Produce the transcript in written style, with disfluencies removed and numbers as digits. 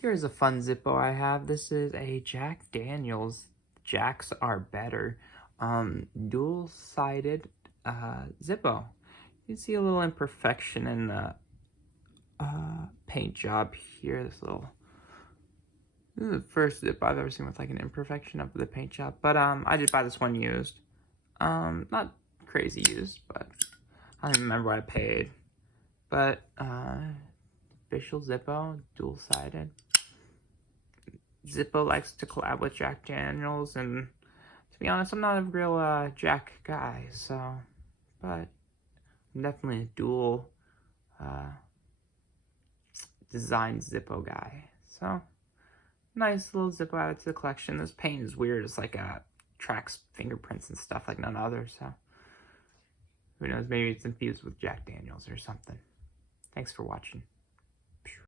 Here's a fun Zippo I have. This is a Jack Daniels. Jacks are better. Dual-sided Zippo. You can see a little imperfection in the paint job here. This is the first Zippo I've ever seen with like an imperfection of the paint job. But I did buy this one used. Not crazy used, but I don't even remember what I paid. But official Zippo, dual-sided. Zippo likes to collab with Jack Daniels, and to be honest, I'm not a real Jack guy, so, but I'm definitely a dual design Zippo guy. So, nice little Zippo added to the collection. This paint is weird. It's like tracks fingerprints and stuff like none other, so who knows, maybe it's infused with Jack Daniels or something. Thanks for watching.